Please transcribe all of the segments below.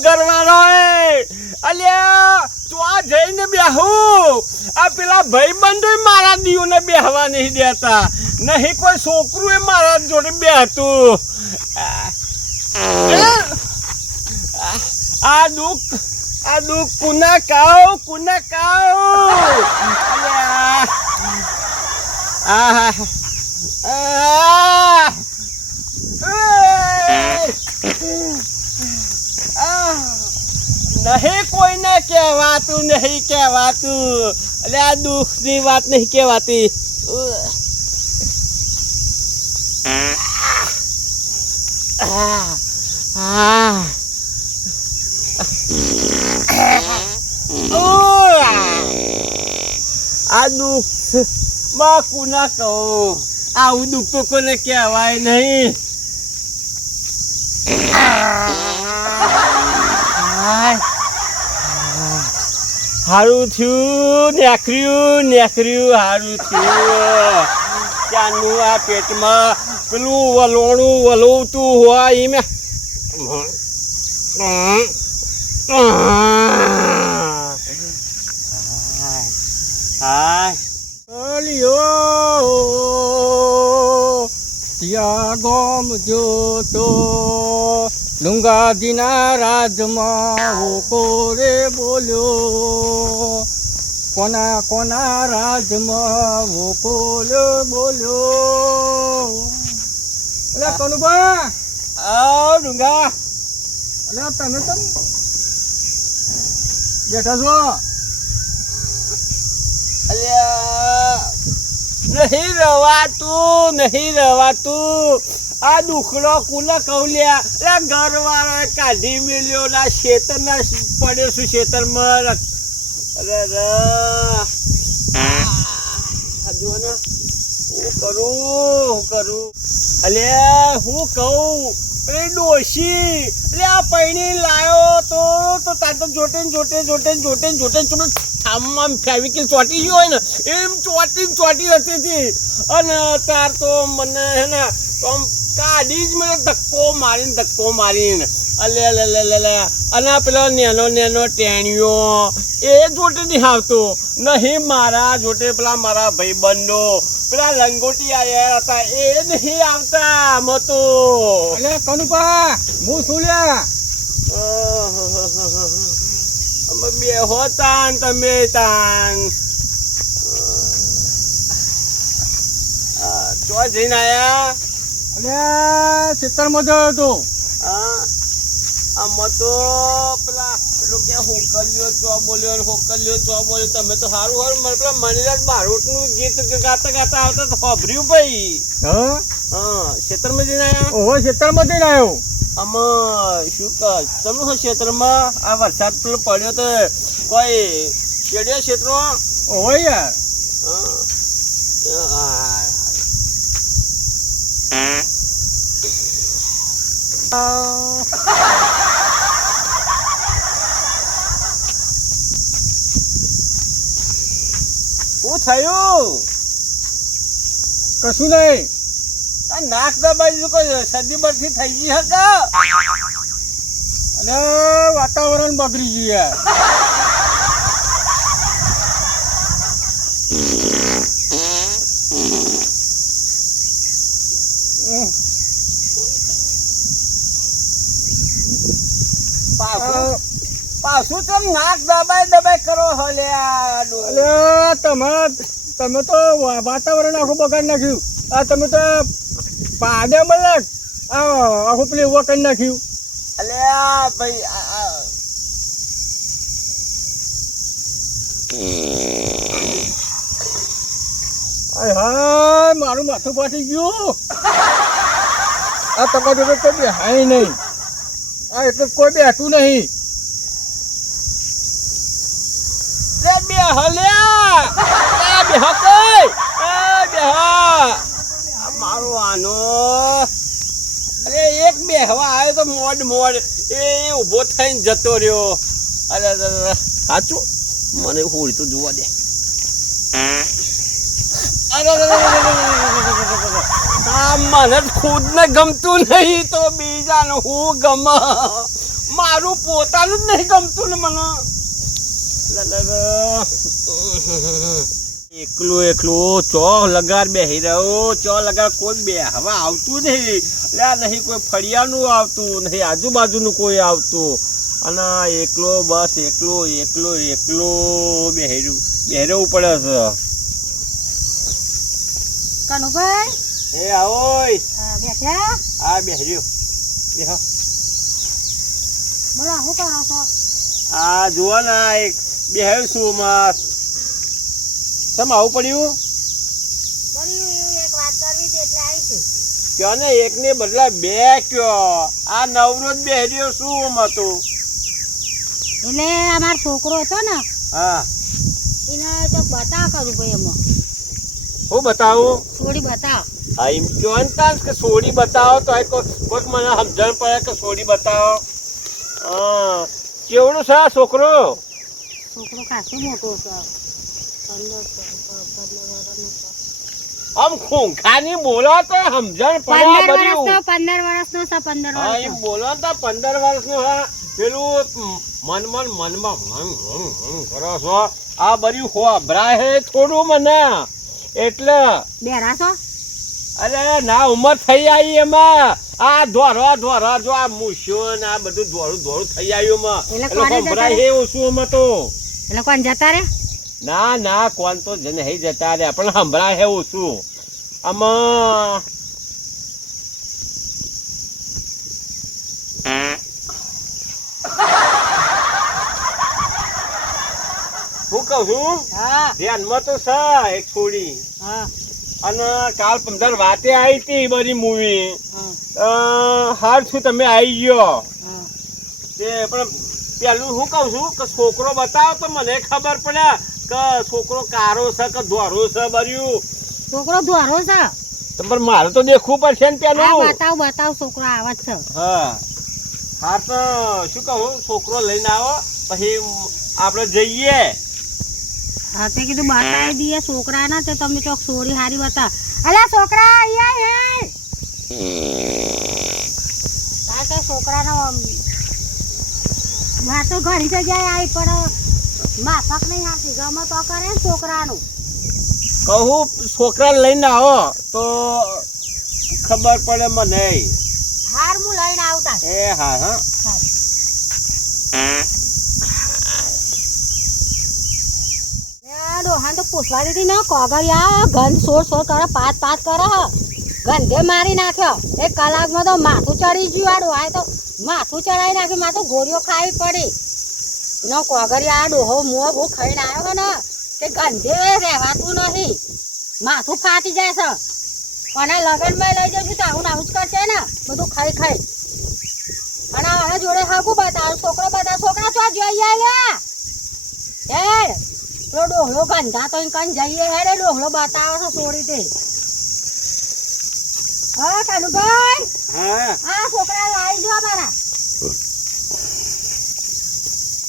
ઘરવાળો અલ્યા તું આ જઈને બેહું આ પેલા ભાઈબંધો મારા દીવને બેહવા નહીં દેતા નહીં કોઈ છોકરું એ મારા જોડે બેહતું આ દુઃખ કુના કાવ નહીં કોઈને કહેવાતું એટલે આ દુઃખની વાત નહીં કહેવાતી આ દુઃખ માં કુના કહું આવું દુઃખ તો કોને કહેવાય નહીં હારું થયું નેખર્યું હારું થયું ત્યાંનું આ પેટમાં પેલું વલોવતું હોય એમ ત્યાં ગોમ જોતો લુંગાજીના રાજમાં હોકોરે બોલ્યો કોના રાજમાં બોલ્યો અલે કનુભા આવ ડુંગા અલે તમે તો બેઠા છો અલ્યા નહીં રવાતું આ દુખડો કુલા કૌલ્યા એટલે ઘરવાળા કાઢી મેલ્યો ના ખેતરના પડ્યો છું ખેતરમાં અરે જો ને હું કરું અલે હું કહું એ ડોશી એટલે આ પૈણી લાયો તો તાર તો જોટે થામમાં ફેવિકિલ ચોટી ગયો હોય ને એમ ચોટી હતી અને તાર તો મને હે ને આમ કાઢી જ મને ધક્કો મારીને અલે અને પેલો નેનો ટેણીઓ એ જોટે નહીં આવતો નહીં મારા જોટે પેલા મારા ભાઈબંધો પેલા લંગોટી આયા હતા એ નહીં આવતા મતો અલે કનુપા હું શું લ્યા અમે બે હોતા તમે તાન ચો જઈને આયા અને ખેતરમાં ગયો હતો આમાં તો પેલું કે હોકલ્યો ચો બોલ્યો તમે તો સારું મને પેલા મનીરાજ બારોટનું ગીત ગાતા આવતા તો ખબર્યું ભાઈ હા ખેતરમાં જઈને આવ્યા ઓહો ખેતરમાં જઈને આવ્યો આમાં શું કર તમે ક્ષેત્રમાં આ વરસાદ પેલો પડ્યો તો કોઈ શેડ્યો ક્ષેત્રો ઓહો યાર શું થયું કશું નહીં આ નાક દબાઈ દીધું કોઈ શરદી બરથી થઈ ગઈ હતા અને વાતાવરણ બગડી ગયું યાર પાછું તમે નાક દબાઈ કરો હલ્યા તમે તો વાતાવરણ આખું બગાડી નાખ્યું આ તમે તો પાડે મળે આખું પેલી ઉભા કરી નાખ્યું અલ્યા ભાઈ હા મારું માથું ફાટી ગયું આ તમારા જોડે કોઈ બેહાય નહીં આ એટલે કોઈ બેઠું નહીં મારો આનો અરે એક બેહવા આવ્યો તો મોડ એ ઉભો થઈને જતો રહ્યો અરે સાચું મને હોળી તો જોવા દે મને ખુદ ને ગમતું નહીં તો બીજાને હું ગમ મારું પોતાનું જ નહીં ગમતું ને મને એકલું એકલું ચો લગાર બેહી રહ્યો ચો લગાર કોઈ બે હવે આવતું નહીં એટલે નહીં કોઈ ફળિયાનું આવતું નહીં આજુબાજુનું કોઈ આવતું અને એકલો બસ એકલું બેહરવું પડે છે કનુભાઈ એ આવો બેઠ્યા હા બેહર્યો બેહો બોલો શું કરો છો આ જુઓ ને એક બેહ્યું છું મસ્ત શેમ આવું પડ્યું એક વાત કરવી હતી એટલે આવી છું કયો ને એકને બદલા બે કયો આ નવરો જ બેહર્યો શું હતું એટલે અમારો છોકરો હતો ને હા એને તો બતાવ કરું ભાઈ એમાં હું બતાવું થોડી બતાવ હા એમ કયો ને તાર કે સોડી બતાવો તો આ કોઈક મને સમજણ પડે કે સોડી બતાવો હા કેવડું છે આ છોકરો છોકરો ખાસો મોટો છે 15 વર્ષનો છે આમ ખૂંખાની બોલો તો સમજણ પડે 15 વર્ષનો છે 15 હા એમ વર્ષનો બોલો તો 15 વર્ષનો હા પેલું મનમાં કરો છો આ બરી હોભરા હે થોડું મને એટલે બેરા છો અરે ના ઉંમર થઈ આવી એમાં આ ધોરો જો આ મૂછ્યો ને આ બધું ધોરું થઈ આવ્યું એટલે હોભરા હે ઓછું એમાં તો એટલે કોણ જતા રે ના કોણ તો નહીં જતા રે પણ સંભળાય હે ઓછું આમાં હું કહું છું હા ધ્યાનમાં તો છે એક છોડી હા અને કાલ 15 વાતે આવી હતી બધી મૂવી હા હાર છું તમે આવી ગયો હા તે પણ પેલું હું કહું છું કે છોકરો બતાવો તો મને ખબર પડે કે છોકરો કારો છે કે ધોરો છે બર્યું છોકરો ધોરો છે પણ મારે તો દેખવું પડશે ને પેલું બતાવ છોકરો આવે છે હા તો શું કહું છોકરો લઈને આવો પછી આપણે જઈએ હા તે કીધું બતાવી દઈએ છોકરાને તે તમે ચોક સોરી હારી બતાવ અલા છોકરા અહીંયા હે છોકરાનો માં તો ઘણી જગ્યાએ આવી પણ માફક નહીં આવતી ગમે તો કરે ને છોકરાનું કહું છોકરા લઈને આવો તો ખબર પડે મને હાર હું લઈને આવતા એ હા હા ડોહાન તો પૂછવા દીધી ને કોગળિયા ગંધ સોર કરે પાત કરે ગંધે મારી નાખ્યો એક કલાકમાં તો માથું ચડી ગયું આ ડોહાએ તો માથું ચડાવી નાખ્યું માથું ગોળીઓ ખાવી પડી એનો કોગળિયા ડોહો મોં બહુ ખાઈને આવ્યો છે ને તે ગંધે રહેવાતું નહીં માથું ફાટી જાય છે અને લગનમાં લઈ જશું તો આવું જ કરશે ને બધું ખાઈ અને આના જોડે હાકું બતાવ છોકરો ચો જોઈ આવ્યા હેડ પેલો ડોહલો ગંધા તો કઈ જઈએ હેડે ડોહલો બતાવે છે સોરી તે હા કાનુભાઈ હા આ છોકરા લાવી જો મારા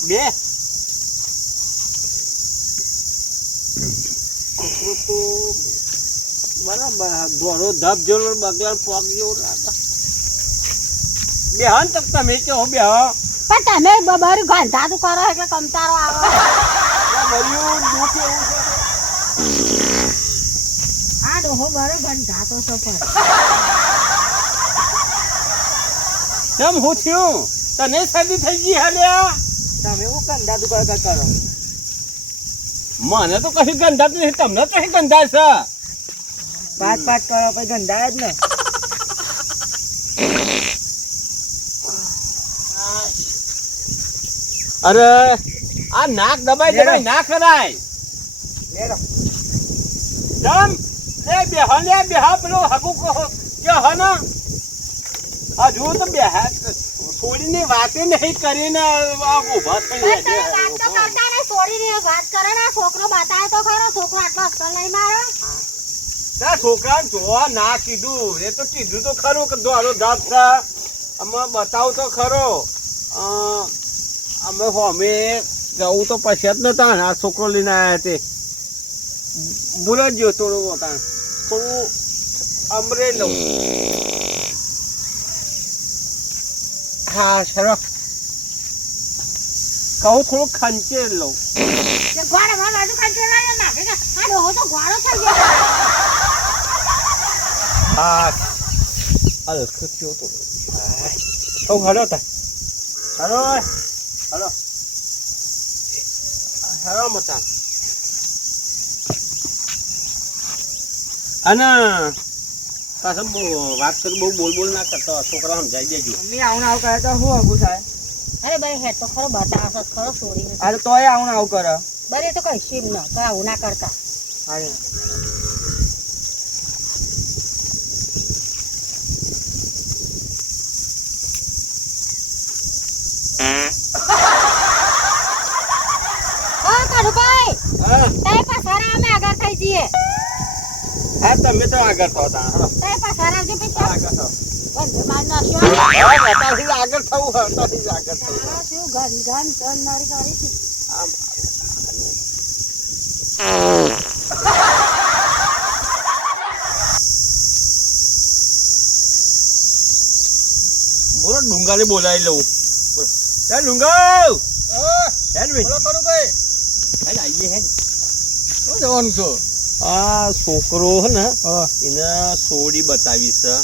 બે બરાબર ધોરો ધબ જેવો બગલા પોક જેવો લાગે બે હન તક તમે કેવો બે પણ તમે બબર ગંધા તું કરો એટલે કંટાળો આવે બર્યું દુઃખ એવું છે આ ડોહો બરો ગંધા તો છે પણ કેમ હું થયું તને શરદી થઈ ગઈ હાલ્યા તમે હું ગંધા તું કરો મને તો કશું ગંધા નહીં તમને તો ગંધા છે પાટ કરો પછી ગંધાય જ ને અરે આ નાક દબાઈ ના ખરાય જમ લે બેહા પેલો હગુ કહો કે હન હજુ તો બેહા છોડીને વાતે નહીં કરીને ઉભા થઈ વાત તો કરતા ને છોડીને વાત કરે ને છોકરો બતાવે તો ખરો છોકરો આટલો અસલ નહીં મારે છોકરા જોવા ના કીધું એ તો કીધું તો ખરું કે દોડો ધાપ છે અમે બતાવું તો ખરો અમે અમે જવું તો પછી જ નતા આ છોકરો લઈને આવ્યા તે બોલો જ થોડું થોડું અમરેલું હા સર કહું થોડું ખંચે લઉં. તે ગોળે માં લાડુ ખાઈ ચલાવ્યો નાખે કે આ ડોહો તો ગોળો થઈ ગયો. હા અલખ થયો તો કહું હલો તા હલો હલો હલો મતા અને પાછા બહુ વાત કરી બહુ બોલ ના કરતો છોકરા સમજાઈ દેજો. મમ્મી આવું ને આવું કરે તો શું હગું થાય? અરે ભાઈ હેડ તો ખરો બતાવશો ખરો છોડીને. અરે તોય આવું ને આવું કરે. બરે તો કહીશું ન કે આવું ના કરતા. અરે હા કાનુભાઈ હા તાય પાછારા અમે આગળ થઈ જઈએ. હા તમે તો આગળ થો તા હલો તાય પાછારા આવજો પછી આગળ થો બંધ માર નાખ્યો. હતાથી આગળ થવું હતાથી આગળ થવું તારા શું ગન ગન ચલ મારી કરી છે. આમ બોલો ડુંગાને બોલાવી લઉં. હે ડુંગા હેડ ભાઈ બોલો કરું કઈ હેડ આવીએ હેડ શું જવાનું છો? આ છોકરો હે ને એને સોડી બતાવી છે.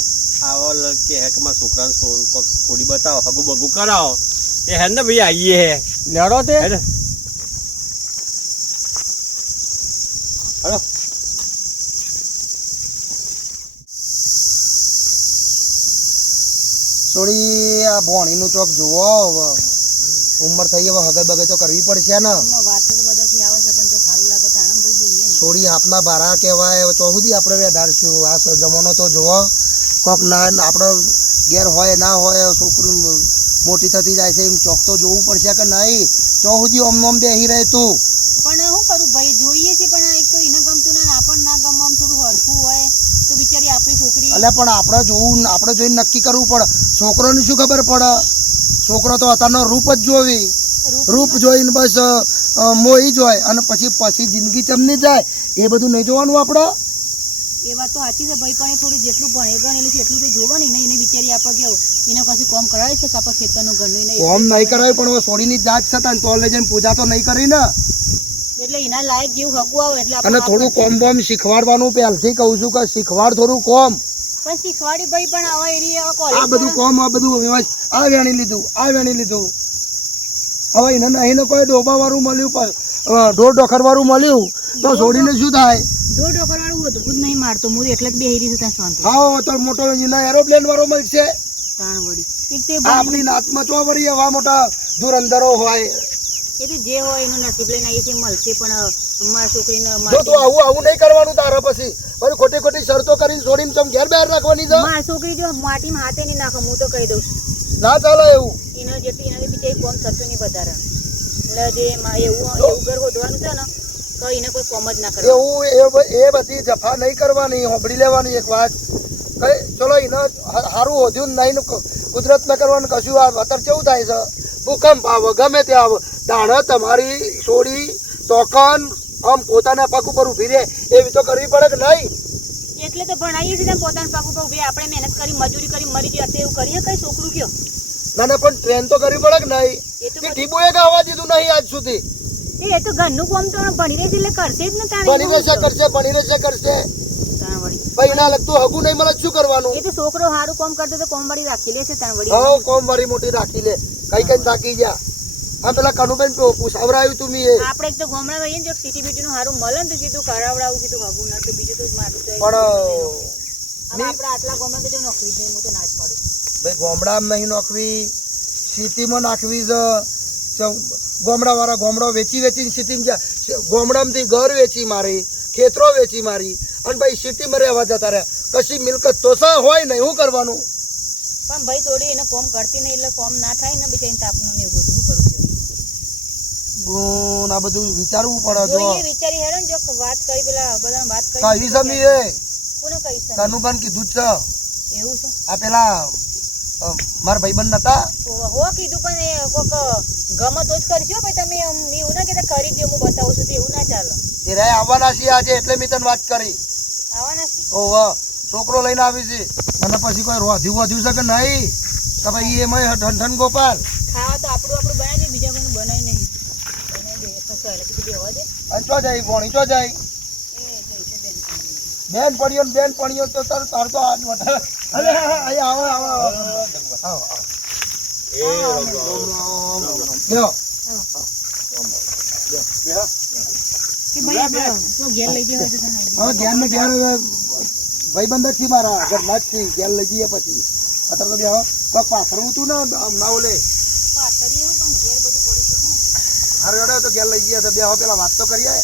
આવો કે હે કે મારા છોકરાને સોડી બતાવો હગું બગું કરાવો એ હેડ ને ભાઈ આવીએ હે લેડો તે હેડ હલો થોડી આ ભોણીનું ચોક જુઓ હવે ઉંમર થઈ હવે હગર બગર તો કરવી પડશે ને. વાત તો બધાથી આવે છે પણ જો સારું લાગે તો આનંદ ભાઈ બેહીએ ને. થોડી હાથના બારા કહેવાય હવે ચોહુદી આપણે વેધારશું. આ જમાનો તો જુઓ કોક ના આપણે ઘેર હોય ના હોય છોકરું મોટી થતી જાય છે એમ ચોક તો જોવું પડશે કે નહીં. ચોહુદી ઓમ બેહી રહે તું. પણ શું કરું ભાઈ જોઈએ છે પણ એક તો એને ગમતું ના આપણને ના ગમે આમ થોડું હરખું હોય તો બિચારી આપણી છોકરી. એટલે પણ આપણે જોવું આપણે જોઈને નક્કી કરવું પડે. છોકરોને શું ખબર પડે? છોકરો તો અત્યારનો રૂપ જ જોવી. રૂપ જોઈને બસ મોહી જ હોય અને પછી જિંદગી ચમની જાય એ બધું નહીં જોવાનું આપણે. એ વાત તો સાચી છે ભાઈ પણ એ થોડું જેટલું ભણે ગણેલું છે એટલું તો જોવાની નહીં એને બિચારી આપણે કેવું એને કશું કોમ કરાવે છે કે આપણે ખેતરનું ઘરનું નહીં કોમ નહીં કરાય પણ હવે સોડીની જાત છે ને તો લઈ જઈને પૂજા તો નહીં કરી ને. એટલે એના લાયક જેવું હગું આવે એટલે અને થોડું કોમ બોમ શીખવાડવાનું પહેલથી કહું છું કે શીખવાડ થોડું કોમ. પણ શીખવાડી ભાઈ પણ હવે એની હવે આ કોલેજ બધું કોમ આ બધું આ વેણી લીધું હવે એને નહીં કોઈ ડોબા વાળું મળ્યું ઢોર ડોખર વાળું મળ્યું તો છોડીને શું થાય? દોઢ ડોકર વાળું હતું જ નહીં મારતો હું એટલે જ બેહી રહી છું ત્યાં શાંતિ. હા તો મોટો એરોપ્લેન વાળો મળશે. તાણ વળી એક તે આપણી નાતમાં ચો વળી એવા મોટા ધુરંધરો હોય. એ તો જે હોય એનું નસીબ લઈને આવી છે મળશે પણ મારા છોકરીને જો તું આવું નહીં કરવાનું તારા પછી ખોટી શરતો કરીને છોડીને તમે ઘેર બહાર રાખવાની છે. મારી છોકરી જો માટીમાં હાથે નહીં નાખો હું તો કહી દઉં છું. ના ચાલે એવું. એના જેટલી એનાથી બિચારી કોમ થતું નહીં વધારે એટલે જે એવું ઘર હોદવાનું છે ને તો એને કોઈ કોમ જ ના કરે. એવું એ બધી જફા નહીં કરવાની. હોંભળી લેવાની એક વાત કઈ ચલો એને સારું હોદ્યું નહીં કુદરત ન કરવાનું કશું. અત્યારે કેવું થાય છે ભૂકંપ આવે ગમે તે આવે દાણા તમારી છોડી તોકન આમ પોતાના પગ ઉપર ઊભી રહે એવી તો કરવી પડે કે નહીં? એટલે તો ભણાવીએ છીએ તેમ પોતાના પાક ઉપર ઉભી આપણે મહેનત કરી મજૂરી કરી મરી જઈએ અત્યારે એવું કરીએ કઈ છોકરું કયો. ના પણ ટ્રેન તો કરવી પડે કે નહીં? એ તો કે ટીબુએ ગાવા દીધું નહીં આજ સુધી. એ તો ઘરનું કામ તો ભણી રહેશે એટલે કરશે જ ને તાણે. ભણી રહેશે કરશે તાણ વળી ભાઈ ના લગતું હગું નહીં મળે શું કરવાનું? એ તો છોકરો સારું કામ કરતો તો કોમ વાળી રાખી લેશે તાણ વળી. હા કોમ વાળી મોટી રાખી લે કઈ થાકી જા. આ પેલા કનુબેન પૂછાવરાયું તું મી એ આપણે એક તો ગામડા રહીએ ને જો સિટી બીટી નું સારું મળે ને તો કીધું કરાવડાવું કીધું હગું ના તો બીજું તો મારું તો પણ આપણે આટલા ગામડા તો જો નોકરી જ નહીં હું તો ના જ પાડું. ભાઈ ગામડામાં નહીં નોખવી સિટીમાં નાખવી છે. ગામડાવાળા ગામડો વેચીને સિટીમાં ગામડામાંથી ઘર વેચી મારી ખેતરો વેચી મારી અને ભાઈ સિટીમાં રહેવા જતા રહ્યા કશી મિલકત તો હોય નહીં શું કરવાનું? પણ ભાઈ થોડી એને કોમ કરતી નહીં એટલે કોમ ના થાય ને બિચારી તાપનું ને એવું બધું કરું છું. આ બધું વિચારવું પડે. જો જોઈએ વિચારી હેડો ને જો વાત કરી પેલા બધા વાત કરી કઈ સમી એ કોને કહીશ તને? કનુભાન કીધું જ છે. એવું છે આ પેલા મારા ભાઈબંધ નતા હો કીધું પણ એ કોક ગમે તો જ કરજો ભાઈ તમે એવું ના કહેતા કરી દો હું બતાવું છું તો એવું ના ચાલે. એ રે આવવાના છીએ આજે એટલે મેં તને વાત કરી. આવવાના છે ઓહો છોકરો લઈને આવી છે અને પછી કોઈ રોધ્યું છે કે નહીં કે ભાઈ એમાં ઠંઠન ગોપાલ ખાવા તો આપણું બનાવી દે બીજા કોઈનું બનાવી નહીં. સહેલે કીધું બેહવા દે. અને ચો જાય ભોણી ચો જાય એ જઈ છે બેન. બેન પડીઓ તો તાર તો આજ વધારે અરે અહીંયા આવો આવો એ રામ લ્યો કે ભાઈ આપણે તો ઘેર લઈ જવા તો તને હવે જ્ઞાન ને ઘેર ભાઈબંધ થી મારા ઘરના જ થી ઘેર લઈ જઈએ પછી અત્યારે તો બે હવે કોક પાથરવું તું ને ના ઓલે પાથરી એવું પણ ઘેર બધું પડી છે હું. હારે અડે તો ઘેર લઈ જઈએ તો બે હવે પેલા વાત તો કરીએ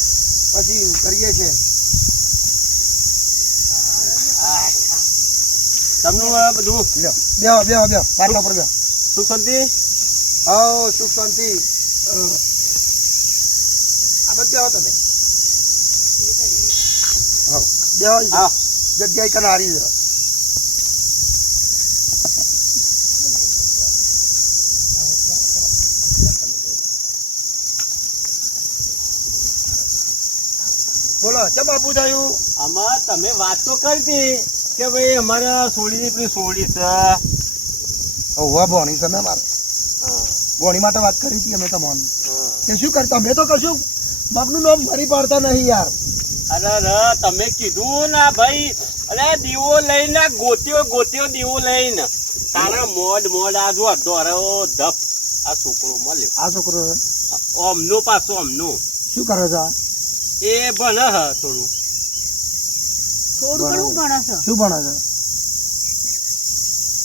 પછી કરીએ છે તમને આ બધું લ્યો બે બાટલા પર બે સુખ શાંતિ આવો સુખ શાંતિ આ બધું આવો તમે હા બે હા જગ્યાએ કનારી છે બોલો ચમ આપું થયું આમાં તમે વાત તો કરતી કે ભાઈ અમારા સોડીની પેલી સોડી છે ઓવા ભોણી છે ને મારે ભોણી માટે વાત કરી હતી અમે તમને કે શું કરતા મેં તો કશું બાપનું નામ ભરી પાડતા નહીં યાર અરે તમે કીધું ના ભાઈ અરે દીવો લઈને ગોત્યો દીવો લઈને તારા મોડ આ જો દોરો ધપ આ છોકરો મળ્યો આ છોકરો છે ઓમનો પાછો ઓમનો શું કરે છે આ? એ ભણે હ થોડું થોડું ઘણું ભણે છે. શું ભણે છે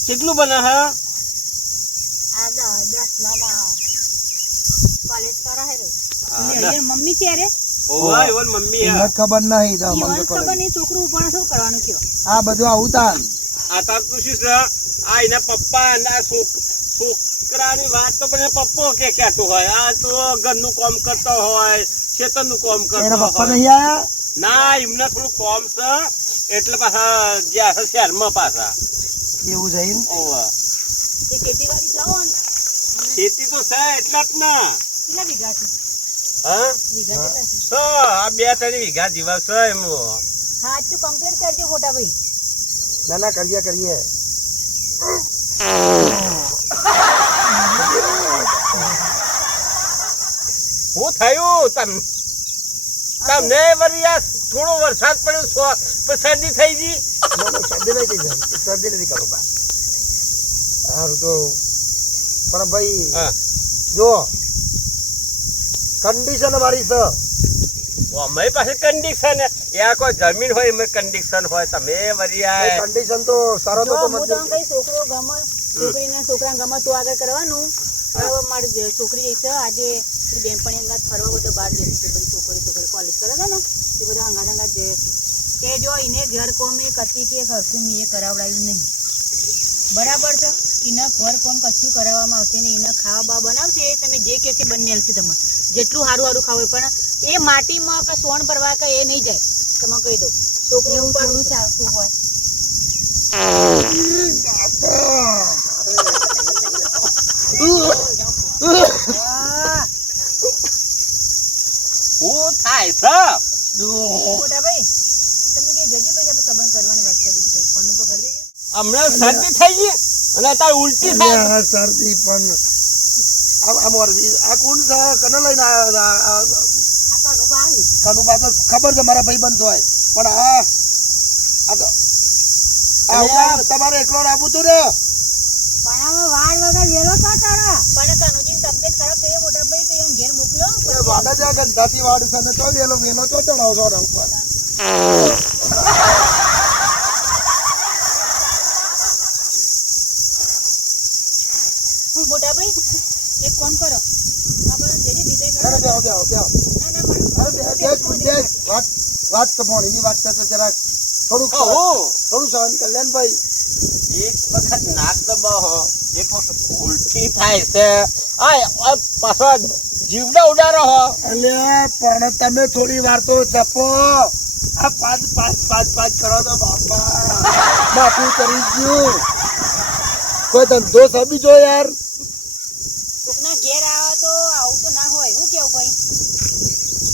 કેટલું ભણે હ આ 10માં કોલેજ કરે હે રે. એટલે મમ્મી છે રે. ઓવા એવન મમ્મી એને હ ખબર નહીં તો ઈવન મને તો ખબર ખબર નહીં છોકરું પણ શું કરવાનું કયો. આ બધું આવું તાન આ તાર તું શું છે આ એના પપ્પા અને આ છોકરાની વાત તો પણ પપ્પો કે કહેતો હોય આ તો ઘરનું કામ કરતો હોય ખેતરનું કામ કરતો એના પપ્પા હોય નહીં આયા ના એમને થોડું કોમ છે એટલે પાછા જ્યાં છે શહેરમાં પાછા એવું છે એમ? ઓવા એ ખેતીવાડી જાઓ ને ખેતી તો છે એટલે જ ને કેટલા વીઘા છે? હા વીઘા કેટલા છે? તો આ 2-3 વીઘા જેવા છે એમ હા તું કમ્પ્લીટ કરજે મોટા ભાઈ. ના ના કરીએ શું થયું તમને વળી આ થોડો વરસાદ પડ્યો શરદી થઈ ગઈ ના, ના, શરદી નહીં થઈ જાય શરદી નથી કરો બા સારું તો પણ ભાઈ હા જો કન્ડિશન અમારી છે અમારી પાસે કન્ડિશન યા કોઈ જમીન હોય એમાં કન્ડિશન હોય તમે વળી આ કન્ડિશન તો સારો જો તો હું તો કઈ છોકરો ગમે છોકરીને છોકરા ગમે તો આગળ કરવાનું. બરાબર મારી છોકરી જઈ છે આજે બેનપણી અંગાત ફરવા બધો બહાર જશે તે બધી છોકરી કોલેજ કરે છે ને એ બધા અંગાત જઈએ છે કે જો એને ઘર કોમ એ કતી કે હરખું મેં એ કરાવડાયું નહીં બરાબર છે. એને ઘર કોમ કશું કરાવવામાં આવશે ને એને ખાવા બા બનાવશે તમે જે કે છે બંને હલશે તમે જેટલું સારું ખાવું હોય પણ એ માટીમાં કે સોણ ભરવા કે એ નહીં જાય તમે કહી દો છોકરું એવું થોડું ચાલતું હોય. શું થાય છે મોટા ભાઈ તમે કે જજી પૈસા પર સંબંધ કરવાની વાત કરી છે ફોન ઉપર કરી દેજો. હમણાં શરદી થઈ ગઈ અને અત્યારે ઉલટી થાય અરે શરદી પણ આ મોરબી આ કોણ છે કને લઈને આવ્યા આ કાનો ભાઈ કાનું બાત ખબર છે મારા ભાઈબંધ હોય પણ આ તો આ તમારે એકલો આવું તું ને પણ આમાં વાર વગર વેલો કા તારા પણ કનુજીની તબિયત ખરાબ થઈ મોટા ભાઈ તો એને ઘેર મોકલ્યો એ વાડા જ્યાં ગંધાથી વાડ છે ને તો વેલો ચો ચડાવશો ને ઉપર મોટા ભાઈ એક કામ કરો આપણે જેજી વિજય કરો અરે બેહો ના ના અરે વાત તો ભણીની વાત છે તો જરાક થોડુંક સહન કલ્યાણભાઈ એક વખત નાક દબાવો એક વખત ઉલટી થાય છે આ પાછો જીવડા ઉડાડો હો અલ્યા પણ તમે થોડી વાર તો જપો આ પાંચ કરો તો બાપા માફી કરી ગયું કોઈ ધંધો સબી જો યાર કોકના ઘેર આવે તો આવું તો ના હોય હું કેવું ભાઈ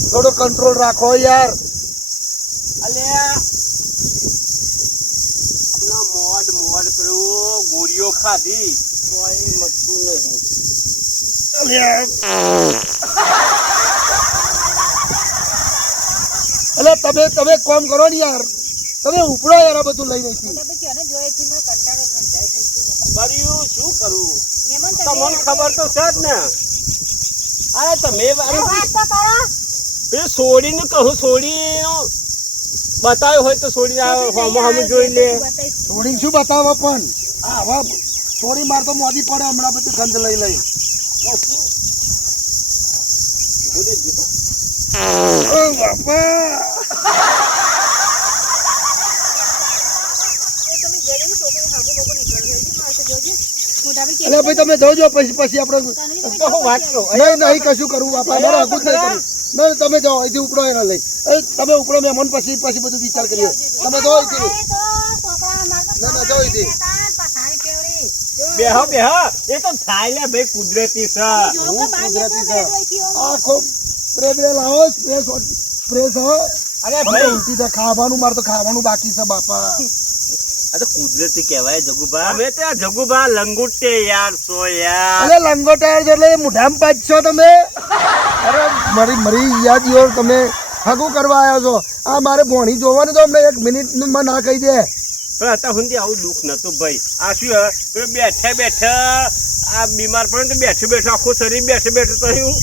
થોડો કંટ્રોલ રાખો યાર અલ્યા આપણા મોડ પેલું ગોળીઓ ખાધી કોઈ મટતું નહીં અલ્યા એટલે તમે કામ કરો ને યાર, તમે ઉપડો યાર, આ બધું લઈ નથી. બર્યું શું કરું તમને ખબર તો છે જ ને. અરે તમે પેલું છોડીને કહું, છોડી બતાવ્યો હોય તો છોડી હમ જોઈ લે. છોડી શું બતાવો પણ આવા છોડી માર તો મોદી પડે હમણાં બધું ગંધ લઈ લઈ. ઓ બાપા અલે ભાઈ તમે જોજો, પછી આપણે તો હું વાત કરું. નહીં કશું કરવું બાપા, મારે આગું જ નહીં કરવું. નહીં તમે જાઓ અહીંથી ઉપડો એના લઈ. તમે ઉપડો મહેમાન, પછી બધું વિચાર કરીએ. તમે જાઓ અહીંથી. ના જાઓ અહીંથી. બેહો બેહો, એ તો થાય લે ભાઈ, કુદરતી છે. હું ગુજરાતી છે. આખો સ્પ્રે લાવો, સ્પ્રે હો. અરે ભાઈ ઉલટી થાય ખાવાનું, મારે તો ખાવાનું બાકી છે બાપા. આ તો કુદરતી કહેવાય જગુભા. અમે તો જગુભા લંગુટે યાર છો યાર. અરે લંગોટા એટલે મોઢામાં પાછો તમે. અરે મરી યાદ યો, તમે હગું કરવા આવ્યા છો. આ મારે ભોણી જોવાનું તો અમને 1 મિનિટમાં ના કહી દે. પણ અત્યાર સુધી આવું દુઃખ નતું ભાઈ. આ શું પેલું બેઠે બેઠા આ બીમાર પડે તો બેઠું બેઠું આખું શરીર બેઠે બેઠું થયું.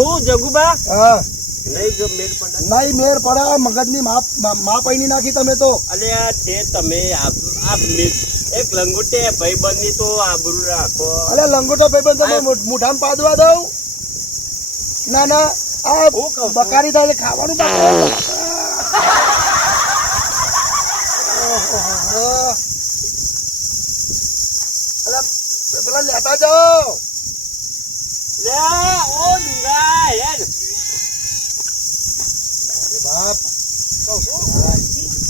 હું જગુબા હા નહીં જો મેર પડે નહીં મેર પડે. મગજની મા પૈની નાખી તમે તો. અલે આ છે તમે એક લંગોટે ભાઈબંધની તો આબરૂ રાખો. અલે લંગોટો ભાઈબંધ તમે મોઢામાં પાદવા દઉં? ના ના, આ બકારી થાય ખાવાનું બાકી. અલે પેલા લેતા જાઓ. લે ઓ ડુંગા યાર બાપ કહું છું.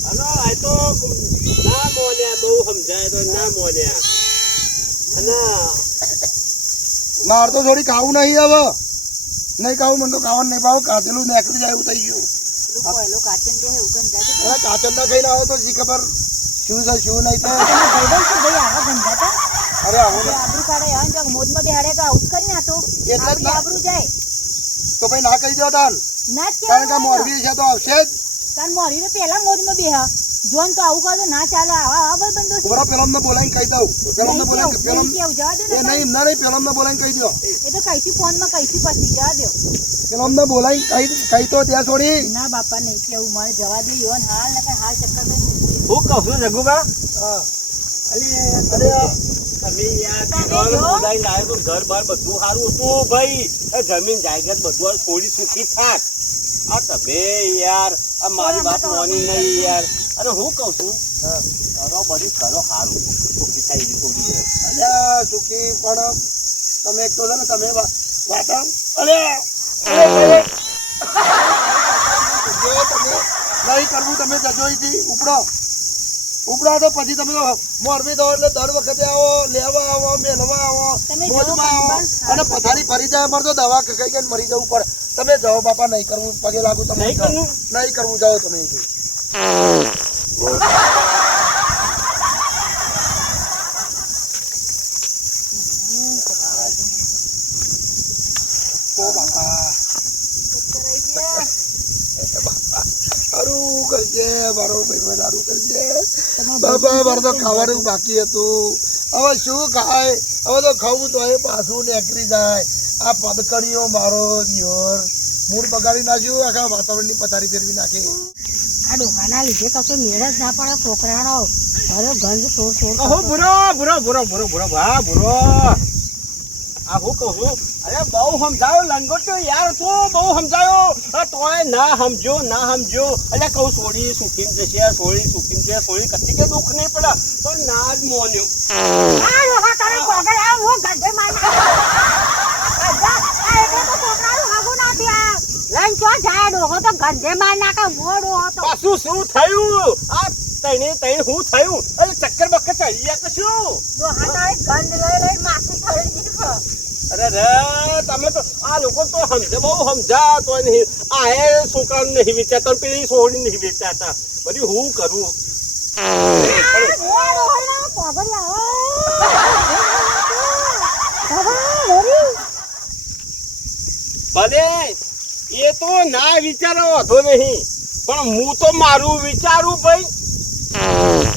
હલો આ તો ના મોન્યા, બહુ સમજાય તો ના મોન્યા. અને માર તો થોડી ખાવું નહીં હવે. નહીં ખાવું, મને તો ખાવાનું નહીં ભાવ. કાચેલું નીકળી જાય એવું થઈ ગયું. કાચન ના ખાઈને આવો તો શી ખબર શું છે શું નહીં થાય. અરે આવો ને તો ભાઈ ના કહી દો તાન. કારણ કે મોરબી છે તો આવશે જ. ઉભરો પેલો ને બોલાવીને કહી દઉં. પેલો ને બોલાવીને નહીં પેલો ને બોલાવીને કહી દો. પેલો ને બોલાવીને કહી તો ત્યાં છોડી. ના બાપા નહીં કેવું, મારે જવા દે. હાલ ચક્કર હું કહું છું જગુબા. હા અરે તમે યાર બોલાવી લાવ્યો તો ઘર બાર બધું સારું હતું ભાઈ. જમીન જાયગત બધું થોડી સુખી થાક. આ તમે યાર આ મારી વાત માની નહીં યાર. અને હું કહું છું કરો બધું કરો સારું સુખી થાય એવી થોડી. અલ્યા સુખી પણ તમે એક તો છે ને તમે વાતા. અલ્યા જો તમે નહીં કરવું તમે જજો અહીંથી. ઉપડા તો પછી તમે મોરબી દો એટલે દર વખતે આવો, લેવા આવો, મેળવા આવો, મોજમાં આવો અને પથારી ફરી જાય. અમારે તો દવા કઈ કઈ મરી જવું પડે. તમે જાઓ બાપા, નહીં કરવું, પગે લાગુ. તમે નહીં કરવું, જાઓ તમે અહીંથી. ઓ બાપા સારું કરજે મારો ભાઈ, સારું કરજે બાપા. મારે તો ખાવાનું બાકી હતું. હવે શું ખાય? હવે તો ખાવું તો એ પાછું નીકળી જાય. આ પદકડીઓ મારો દિયોર મૂળ બગાડી નાખ્યું. આખા વાતાવરણની પથારી ફેરવી નાખી. આ ડોકાના લીધે કશો મેળ જ ના પડે. છોકરાનો ઘરે ગંધ સોર ભૂરો ભા ભૂરો. આ હું કહું છું, અરે બહુ સમજાયો લંગોટ્યો યાર, તું બહુ સમજાયો તોય ના સમજો. એટલે કહું છોડી સુખીમ જશે, છોડી કતી કે દુઃખ નહીં પડે તો ના જ મોન્યો. પાછું શું થયું? આ તઈને હું થયું? અરે ચક્કર બક્કર ચડી ગયા તો શું? અરે રે તમે તો આ લોકો તો બહુ સમજા તો નહીં. આ એ છોકરાને નહીં વિચારતા, પેલી છોડી નહીં વિચારતા. બધું હું કરું? ભલે એ તો ના વિચારો વાંધો નહીં, પણ હું તો મારું વિચારું ભાઈ.